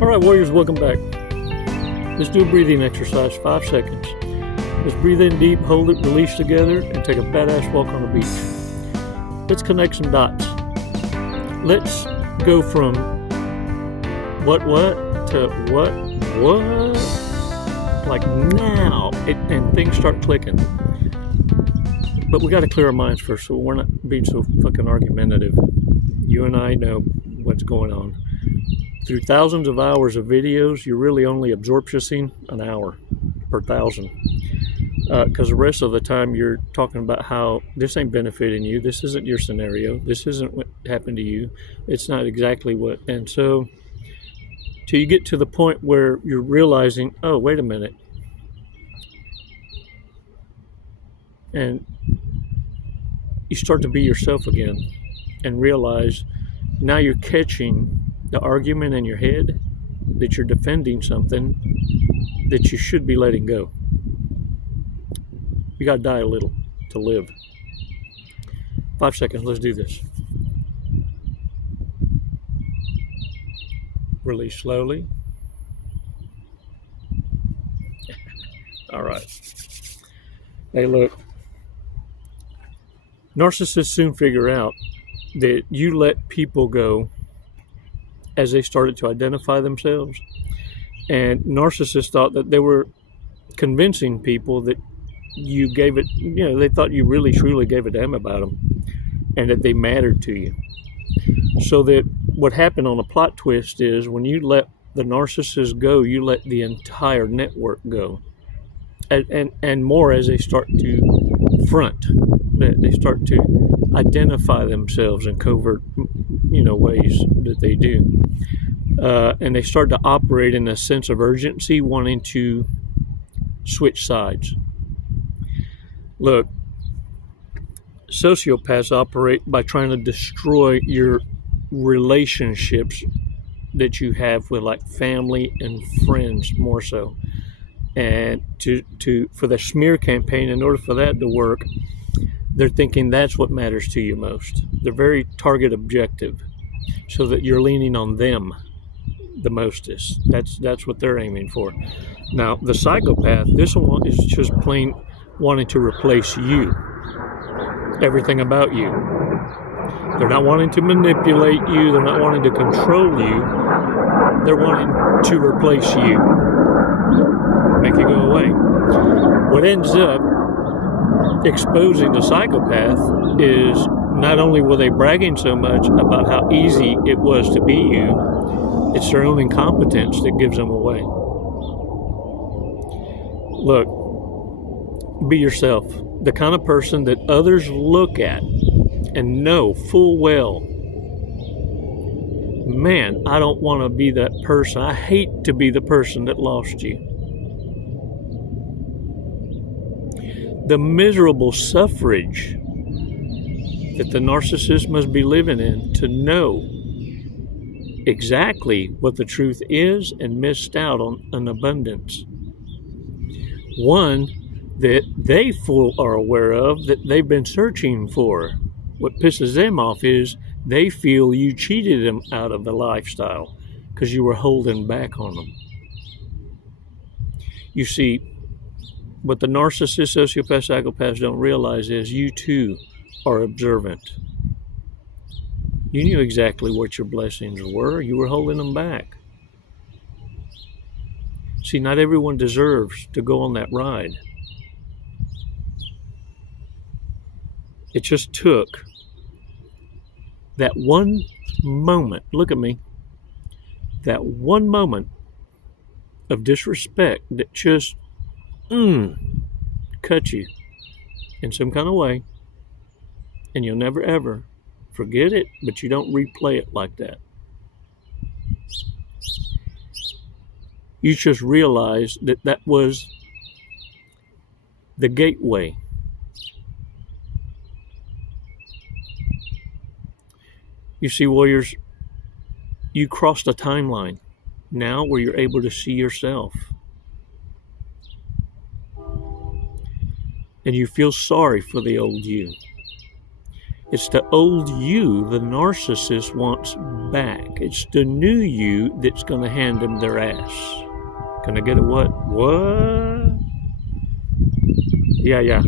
All right, warriors, welcome back. Let's do a breathing exercise, 5 seconds. Let's breathe in deep, hold it, release together, and take a badass walk on the beach. Let's connect some dots. Let's go from what to what, like now, and things start clicking. But we got to clear our minds first, so we're not being so fucking argumentative. You and I know what's going on. Through thousands of hours of videos, you're really only absorptioning an hour per thousand. Because the rest of the time you're talking about how this ain't benefiting you, this isn't your scenario, this isn't what happened to you, it's not exactly what. And so, till you get to the point where you're realizing, oh, wait a minute. And you start to be yourself again and realize now you're catching the argument in your head that you're defending something that you should be letting go. You gotta die a little to live. 5 seconds, let's do this. Release slowly. All right. Hey, look. Narcissists soon figure out that you let people go as they started to identify themselves. And narcissists thought that they were convincing people that you gave it, they thought you really truly gave a damn about them and that they mattered to you. So that what happened on a plot twist is when you let the narcissist go, you let the entire network go. And more as they start to front, they start to identify themselves in covert, ways that they do. And they start to operate in a sense of urgency, wanting to switch sides. Look, sociopaths operate by trying to destroy your relationships that you have with like family and friends more so. And for the smear campaign, in order for that to work, they're thinking that's what matters to you most. They're very target objective, so that you're leaning on them the mostest. That's what they're aiming for. Now, the psychopath, this one is just plain wanting to replace you. Everything about you. They're not wanting to manipulate you. They're not wanting to control you. They're wanting to replace you. Make you go away. What ends up exposing the psychopath is not only were they bragging so much about how easy it was to be you, it's their own incompetence that gives them away. Look, be yourself. The kind of person that others look at and know full well, man, I don't want to be that person. I hate to be the person that lost you. The miserable suffrage that the narcissist must be living in to know exactly what the truth is and missed out on an abundance. One that they full are aware of, that they've been searching for. What pisses them off is they feel you cheated them out of the lifestyle because you were holding back on them. You see, what the narcissists, sociopaths, psychopaths don't realize is you too are observant. You knew exactly what your blessings were. You were holding them back. See, not everyone deserves to go on that ride. It just took that one moment, look at me, that one moment of disrespect that just cut you in some kind of way, and you'll never ever forget it, but you don't replay it like that. You just realize that that was the gateway. You see, warriors, you crossed a timeline now where you're able to see yourself. And you feel sorry for the old you. It's the old you the narcissist wants back. It's the new you that's going to hand them their ass. Can I get a what? What? Yeah.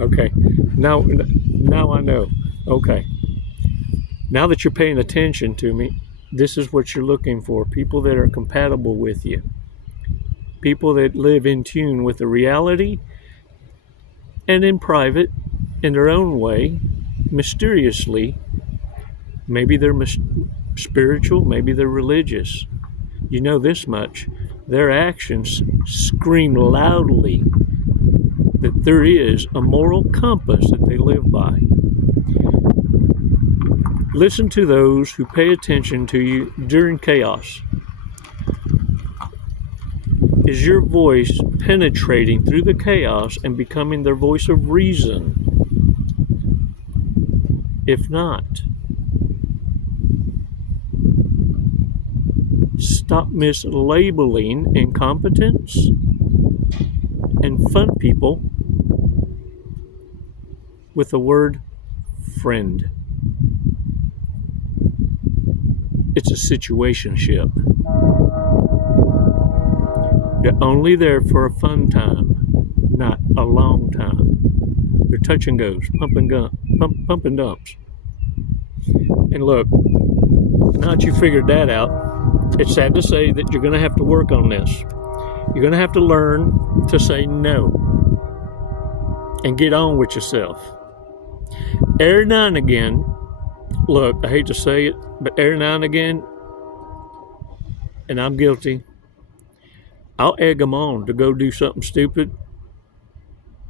Okay. Now I know. Okay. Now that you're paying attention to me, this is what you're looking for. People that are compatible with you. People that live in tune with the reality and in private, in their own way, mysteriously. Maybe they're spiritual, maybe they're religious. You know this much. Their actions scream loudly that there is a moral compass that they live by. Listen to those who pay attention to you during chaos. Is your voice penetrating through the chaos and becoming their voice of reason? If not, stop mislabeling incompetence and fun people with the word friend. It's a situationship. They're only there for a fun time, not a long time. They're touch and goes, pump and dumps. And look, now that you figured that out, it's sad to say that you're going to have to work on this. You're going to have to learn to say no and get on with yourself. Every now and again, look, I hate to say it, but every now and again, and I'm guilty, I'll egg them on to go do something stupid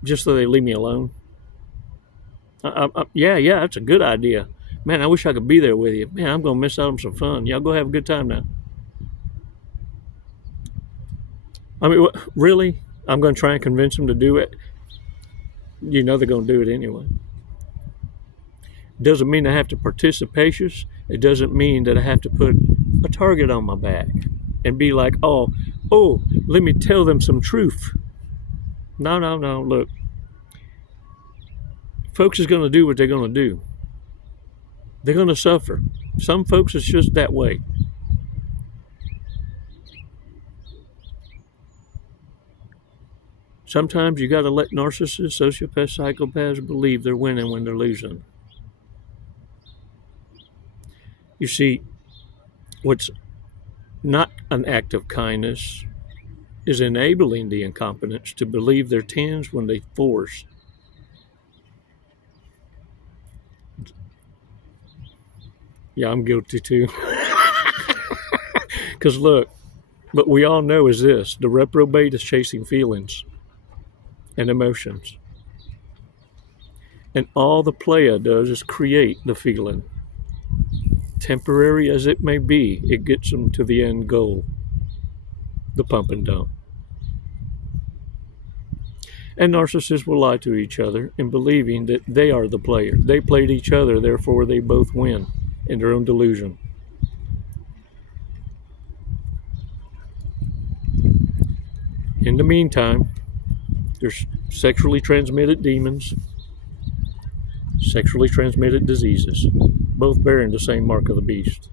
just so they leave me alone. Yeah, that's a good idea. Man, I wish I could be there with you. Man, I'm going to miss out on some fun. Y'all go have a good time now. I mean, really? I'm going to try and convince them to do it? You know they're going to do it anyway. Doesn't mean I have to participate. It doesn't mean that I have to put a target on my back and be like, oh, let me tell them some truth. No, look. Folks is going to do what they're going to do. They're going to suffer. Some folks, it's just that way. Sometimes you got to let narcissists, sociopaths, psychopaths believe they're winning when they're losing. You see, what's not an act of kindness is enabling the incompetents to believe they're tens when they force. Yeah, I'm guilty too. Because look, what we all know is this: the reprobate is chasing feelings and emotions. And all the playa does is create the feeling. Temporary as it may be, it gets them to the end goal, the pump and dump. And narcissists will lie to each other in believing that they are the player. They played each other, therefore they both win in their own delusion. In the meantime, there's sexually transmitted demons, sexually transmitted diseases, both bearing the same mark of the beast.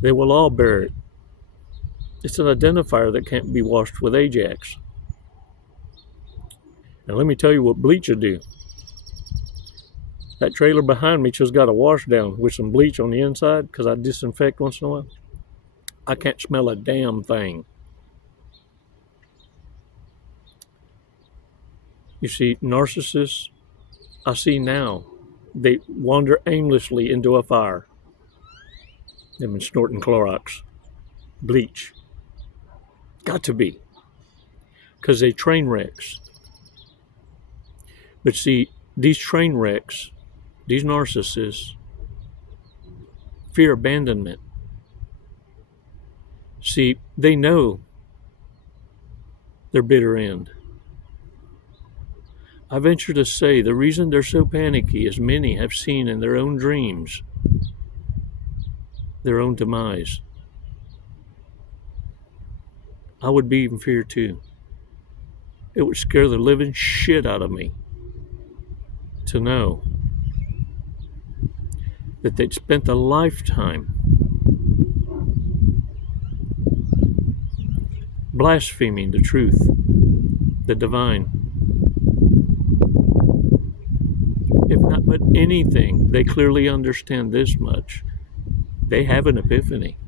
They will all bear it. It's an identifier that can't be washed with Ajax. And let me tell you what bleach will do. That trailer behind me just got a wash down with some bleach on the inside because I disinfect once in a while. I can't smell a damn thing. You see, narcissists, I see now, they wander aimlessly into a fire. They've been snorting Clorox, bleach. Got to be. Because they train wrecks. But see, these train wrecks, these narcissists, fear abandonment. See, they know their bitter end. I venture to say the reason they're so panicky is many have seen in their own dreams their own demise. I would be in fear too. It would scare the living shit out of me. to know that they'd spent a lifetime blaspheming the truth, the divine. If not but anything, they clearly understand this much. They have an epiphany,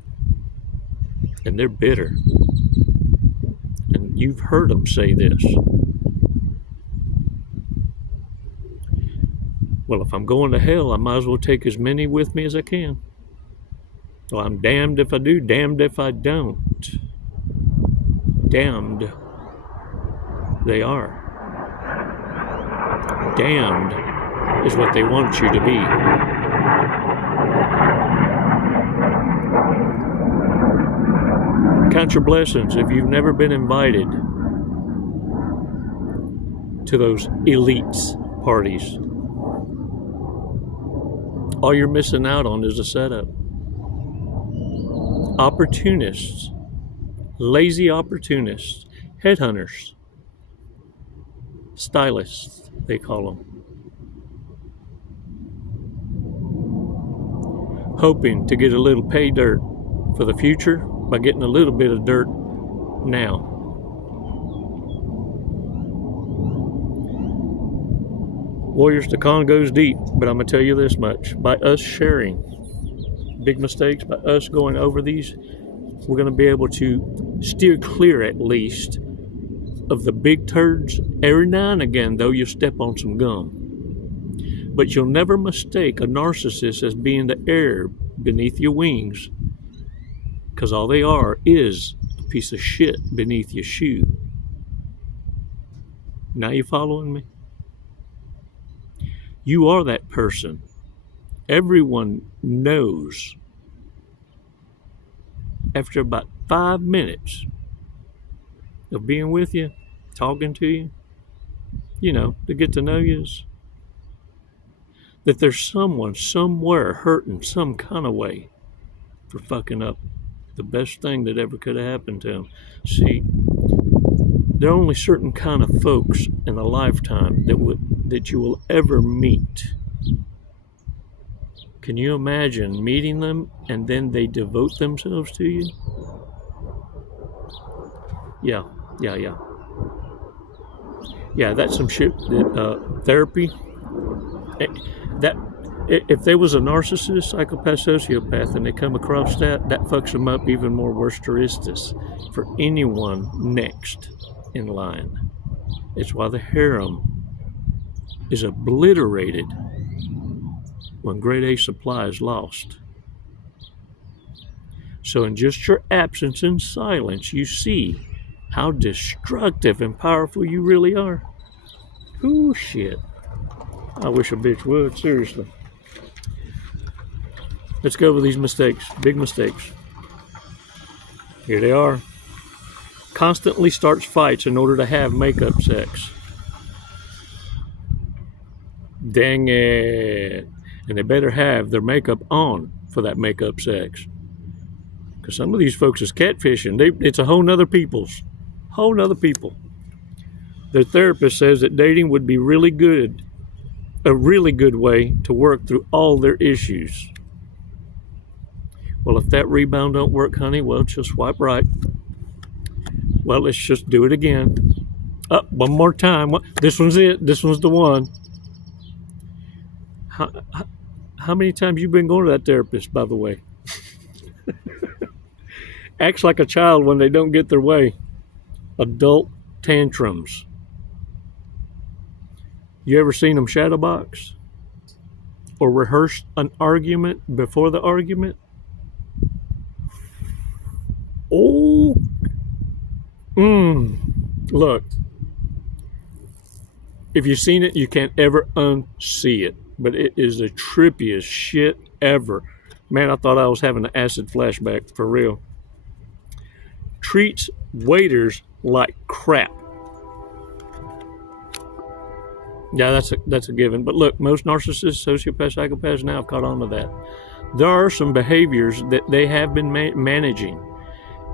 and they're bitter. And you've heard them say this. Well, if I'm going to hell, I might as well take as many with me as I can. Well, I'm damned if I do, damned if I don't. Damned they are. Damned is what they want you to be. Count your blessings if you've never been invited to those elites parties. All you're missing out on is a setup. Opportunists, lazy opportunists, headhunters, stylists, they call them. Hoping to get a little pay dirt for the future by getting a little bit of dirt now. Warriors, the con goes deep, but I'm going to tell you this much. By us sharing big mistakes, by us going over these, we're going to be able to steer clear at least of the big turds. Every now and again, though, you'll step on some gum. But you'll never mistake a narcissist as being the air beneath your wings, because all they are is a piece of shit beneath your shoe. Now you following me? You are that person. Everyone knows after about 5 minutes of being with you, talking to you, to get to know you, that there's someone somewhere hurting some kind of way for fucking up the best thing that ever could have happened to them. See, there are only certain kind of folks in a lifetime that you will ever meet. Can you imagine meeting them and then they devote themselves to you? Yeah, that's some shit that therapy. That if there was a narcissist, psychopath, sociopath, and they come across that fucks them up even more worse for anyone next in line. It's why the harem is obliterated when grade A supply is lost. So in just your absence and silence, you see how destructive and powerful you really are. Ooh, shit. I wish a bitch would, seriously. Let's go over these mistakes, big mistakes. Here they are. Constantly starts fights in order to have makeup sex. Dang it. And they better have their makeup on for that makeup sex. Because some of these folks is catfishing. It's a whole nother people. Their therapist says that dating would be really good. A really good way to work through all their issues. Well, if that rebound don't work, honey, well, just swipe right. Well, let's just do it again. One more time. This one's it. This one's the one. How many times you been going to that therapist, by the way? Acts like a child when they don't get their way. Adult tantrums. You ever seen them shadow box? Or rehearse an argument before the argument? Oh, look. If you've seen it, you can't ever unsee it. But it is the trippiest shit ever. Man, I thought I was having an acid flashback for real. Treats waiters like crap. Yeah, that's a given. But look, most narcissists, sociopaths, psychopaths now have caught on to that. There are some behaviors that they have been managing.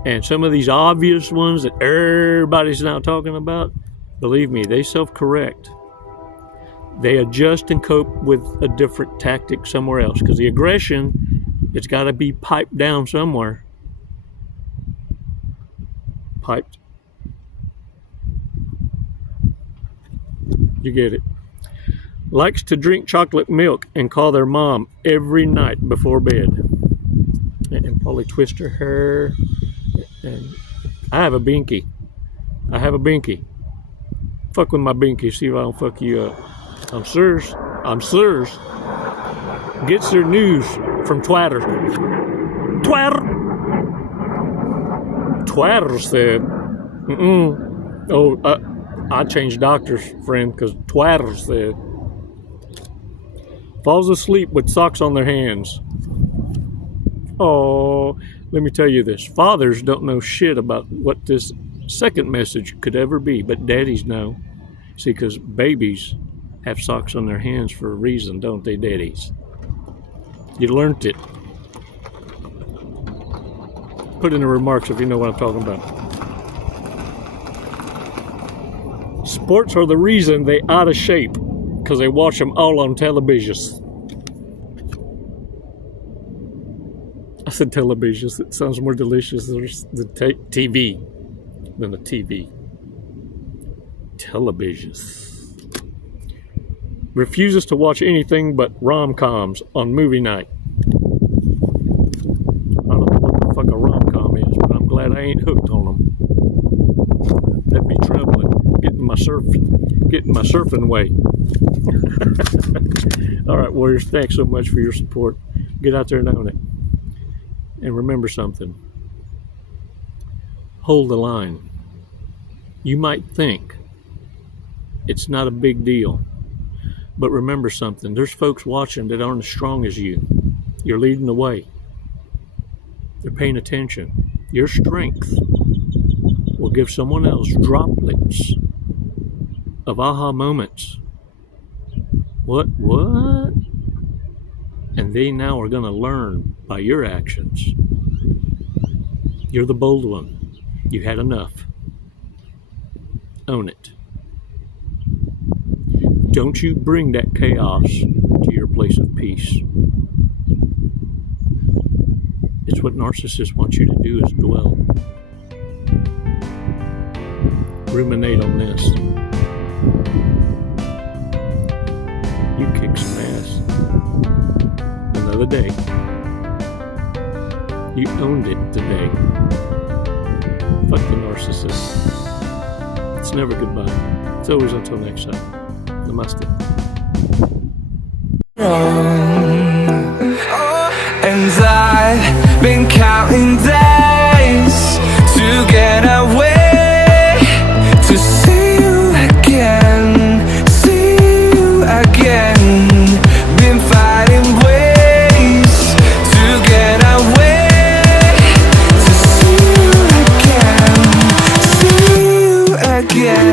And some of these obvious ones that everybody's now talking about, believe me, they self-correct. They adjust and cope with a different tactic somewhere else, because the aggression, it's got to be piped down somewhere. Piped. You get it. Likes to drink chocolate milk and call their mom every night before bed. And probably twist her hair. And I have a binky. Fuck with my binky, see if I don't fuck you up. I'm serious. Gets their news from Twitter. Twitter said, I changed doctors, friend, because Twitter said, falls asleep with socks on their hands. Oh, let me tell you this. Fathers don't know shit about what this second message could ever be, but daddies know. See, because babies have socks on their hands for a reason, don't they, daddies? You learned it. Put in the remarks if you know what I'm talking about. Sports are the reason they out of shape, because they watch them all on television. I said television. It sounds more delicious than the TV. Television. Refuses to watch anything but rom-coms on movie night. I don't know what the fuck a rom-com is, but I'm glad I ain't hooked on them. That'd be troubling. Getting my surfing way. All right, warriors, thanks so much for your support. Get out there and own it. And remember something. Hold the line. You might think it's not a big deal, but remember something. There's folks watching that aren't as strong as you. You're leading the way. They're paying attention. Your strength will give someone else droplets of aha moments. What? And they now are going to learn by your actions. You're the bold one. You had enough. Own it. Don't you bring that chaos to your place of peace. It's what narcissists want you to do, is dwell. Ruminate on this. You kick some ass. Another day. You owned it today. Fuck the narcissist. It's never goodbye. It's always until next time. Namaste. And I've been counting days to get away, to see you again, been fighting ways to get away, to see you again.